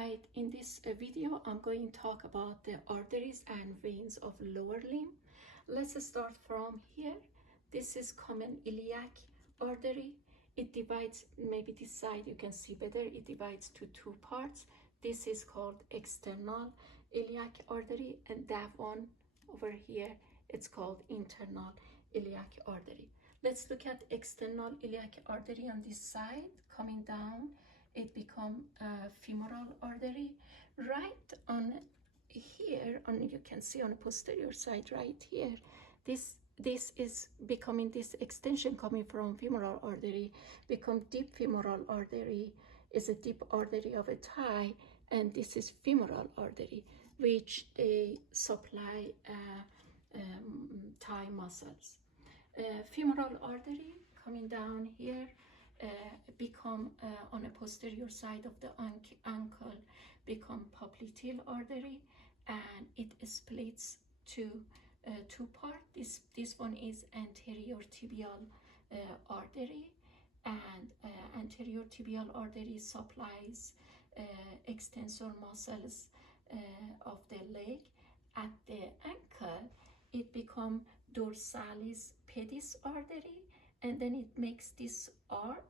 Right, in this video, I'm going to talk about the arteries and veins of lower limb. Let's start from here. This is common iliac artery. It divides, maybe this side you can see better, it divides to two parts. This is called external iliac artery, and that one over here, it's called internal iliac artery. Let's look at external iliac artery on this side, coming down. It become femoral artery. Right on here, you can see on the posterior side right here, this is becoming, this extension coming from femoral artery become deep femoral artery, is a deep artery of a thigh, and this is femoral artery, which they supply thigh muscles. Femoral artery coming down here become on a posterior side of the ankle become popliteal artery, and it splits to two parts. This one is anterior tibial artery, and anterior tibial artery supplies extensor muscles of the leg. At the ankle, it become dorsalis pedis artery, and then it makes this arc,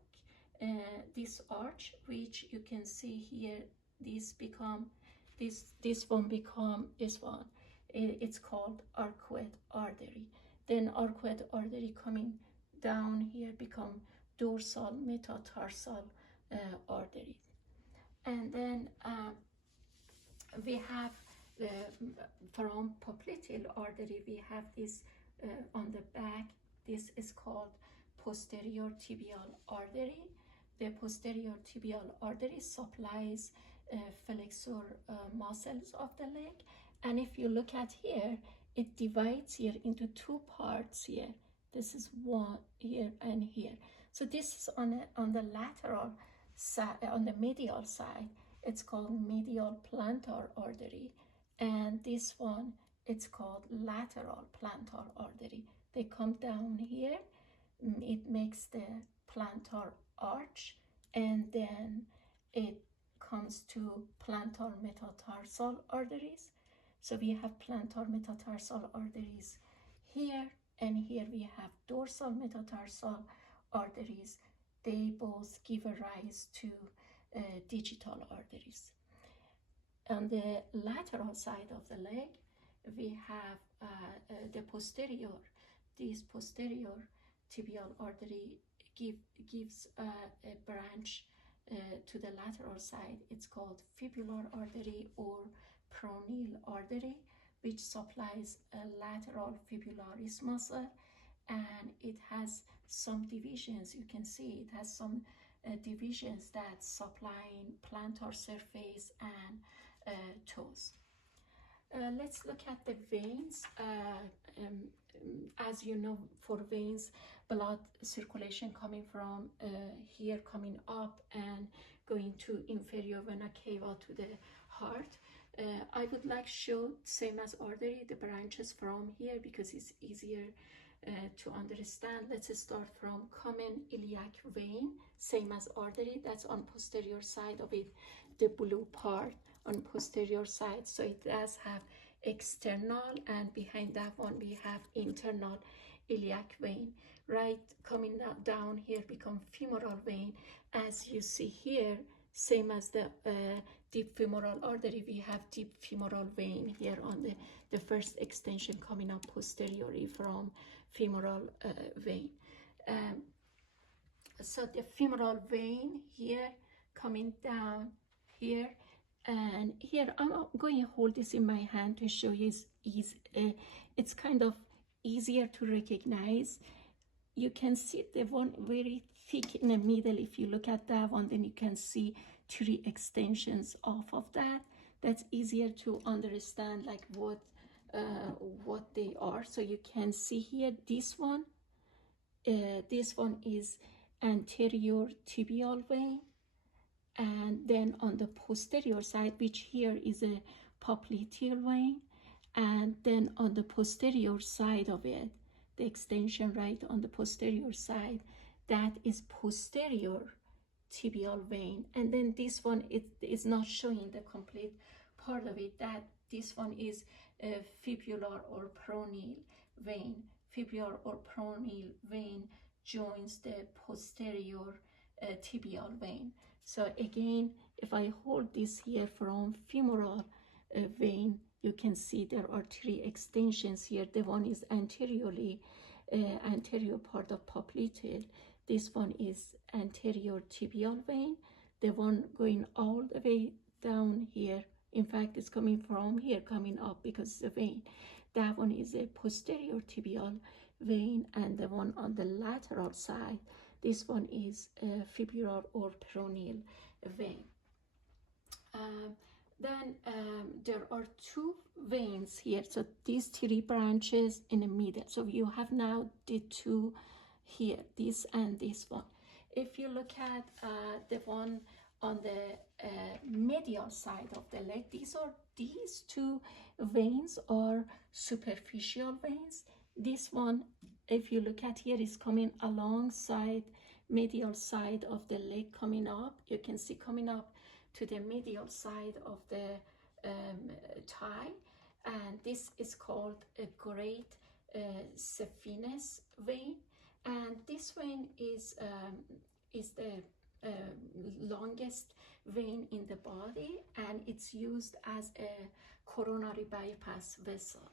this arch, which you can see here. This become this one become this one. It's called arcuate artery. Then arcuate artery coming down here become dorsal metatarsal artery, and then we have from popliteal artery we have this on the back. This is called posterior tibial artery. The posterior tibial artery supplies flexor muscles of the leg, and if you look at here, it divides here into two parts here. This is one here and here. So this is on the lateral side, on the medial side. It's called medial plantar artery, and this one, it's called lateral plantar artery. They come down here. It makes the plantar arch, and then it comes to plantar metatarsal arteries. So we have plantar metatarsal arteries here, and here we have dorsal metatarsal arteries. They both give a rise to digital arteries. On the lateral side of the leg, we have the posterior. This posterior tibial artery gives a branch to the lateral side. It's called fibular artery or proneal artery, which supplies a lateral fibularis muscle, and it has some divisions. You can see it has some divisions that supplying plantar surface and toes. Let's look at the veins. As you know, for veins, blood circulation coming from here, coming up and going to inferior vena cava to the heart. I would like show, same as artery, the branches from here because it's easier to understand. Let's start from common iliac vein, same as artery. That's on posterior side of it, the blue part on posterior side. So it does have external, and behind that one we have internal iliac vein. Right, coming down here become femoral vein. As you see here, same as the deep femoral artery, we have deep femoral vein here on the first extension coming up posteriorly from femoral vein. So the femoral vein here coming down here, and here I'm going to hold this in my hand to show you it's kind of easier to recognize. You can see the one very thick in the middle. If you look at that one, then you can see three extensions off of that. That's easier to understand, like what they are. So you can see here, this one is anterior tibial vein, and then on the posterior side, which here is a popliteal vein, and then on the posterior side of it, the extension right on the posterior side, that is posterior tibial vein. And then this one is not showing the complete part of it, that this one is a fibular or peroneal vein. Fibular or peroneal vein joins the posterior tibial vein. So again, if I hold this here from femoral vein, you can see there are three extensions here. The one is anteriorly, anterior part of popliteal. This one is anterior tibial vein. The one going all the way down here, in fact, it's coming from here, coming up because it's a vein. That one is a posterior tibial vein, and the one on the lateral side, this one is a fibular or peroneal vein. Then there are two veins here. So these three branches in the middle. So you have now the two here, this and this one. If you look at the one on the medial side of the leg, these two veins are superficial veins. This one, if you look at here, is coming alongside medial side of the leg, coming up. You can see coming up to the medial side of the thigh, and this is called a great saphenous vein. And this vein is the longest vein in the body, and it's used as a coronary bypass vessel.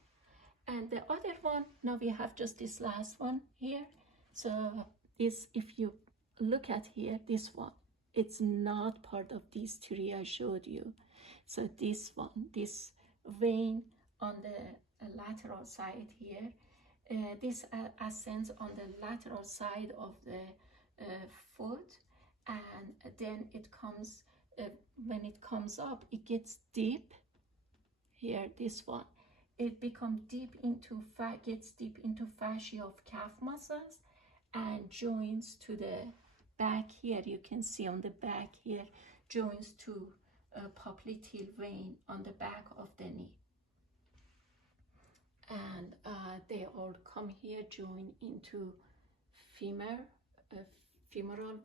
And the other one, now we have just this last one here. So is, if you look at here, this one, it's not part of these three I showed you. So this one, this vein on the lateral side here, this ascends on the lateral side of the foot, and then it comes, when it comes up, it gets deep here, this one. It becomes deep into, gets deep into fascia of calf muscles and joins to the back here. You can see on the back here, joins to a popliteal vein on the back of the knee. And they all come here, join into femoral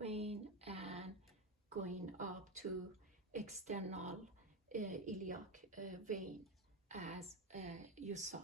vein, and going up to external iliac vein, as you saw.